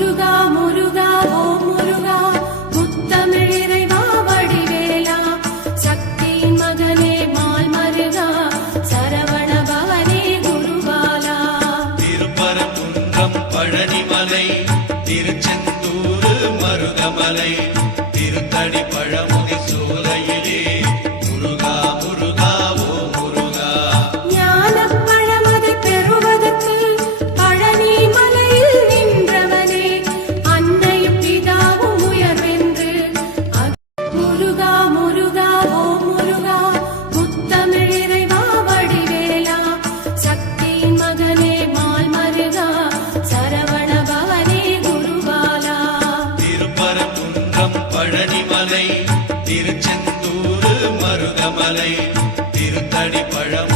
முருகா முருகா ஓ முருகா முத்தமிழ் இறைவா வடிவேலா சக்தியின் மகனே மால் மருகா சரவண பவனே குருபாலா. திருப்பரங்குன்றம் பழனிமலை திருச்செந்தூர் மருதமலை திருத்தடி பழமுதி சோலையிலே முருகா முருகா ஓ முருகா. ஞானப் பழமதை பெறுவதற்கு பழனி மலையில் நின்றவனே அன்னையும் பிதாவும் உயர்வென்று. முருகா முருகா ஓ முருகா முத்தமிழ் இறைவா வடிவேலா சக்தியின் மகனே மால் மருகா சரவண பவனே குருபாலா. திருப்பரங்குன்றம் பழனிமலை திருச்செந்தூர் மருதமலை திருத்தடி பழம்